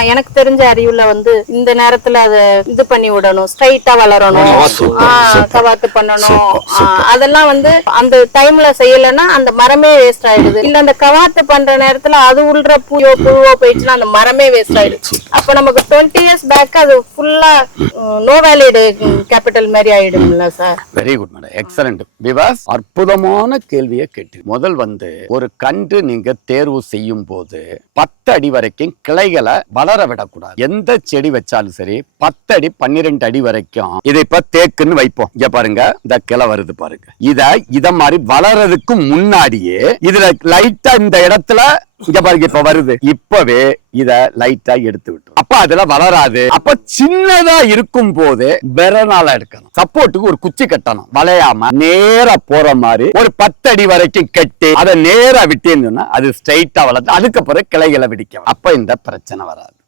நான் எனக்கு தெரிஞ்ச அறிவுல வந்து இந்த நேரத்துல அத இது பண்ணி விடணும் ஸ்ட்ரைட்டா வளரணும். கவாத்து பண்ணணும். அதெல்லாம் வந்து அந்த டைம்ல செய்யலைன்னா அந்த மரமே வேஸ்ட் ஆயிடுது. இல்ல அந்த கவாத்து பண்ற நேரத்துல அது உள்ள பூயோ புழுவோ போயிடுச்சுன்னா அந்த மரமே வேஸ்ட் ஆயிடுச்சு அப்ப நமக்கு டுவெண்ட்டி இயர்ஸ் பேக் அது ஃபுல்லா நோ வேலிடு கேபிட்டல் மாதிரி ஆயிடும்ல sir? Very good madam excellent விவாஸ் அற்புதமான கேள்வியை கேட்டு முதல் வந்து ஒரு கன்று நீங்க தேர்வு செய்யும் போது பத்து அடி வரைக்கும் கிளைகளை வளர விடக்கூடாது. எந்த செடி வச்சாலும் சரி பத்து அடி பன்னிரெண்டு அடி வரைக்கும். இதை இப்ப தேக்குன்னு வைப்போம். இங்க பாருங்க இந்த கிளை வருது பாருங்க. இத இத மாதிரி வளர்றதுக்கு முன்னாடியே இதுல லைட்டா இந்த இடத்துல இங்க பாருங்க இப்ப வருது. இப்பவே இத லைட்டா எடுத்து விட்டு அப்ப அதுல வளராது. அப்ப சின்னதா இருக்கும் போது விரனால எடுக்கணும். சப்போர்ட்டுக்கு ஒரு குச்சி கட்டணும். வளையாம நேரா போற மாதிரி ஒரு பத்து அடி வரைக்கும் கட்டி அதை நேரா விட்டேன்னு சொன்னா அது ஸ்ட்ரைட்டா வளர்த்து அதுக்கப்புறம் கிளைகளை விடிக்கணும் அப்ப இந்த பிரச்சனை வராது.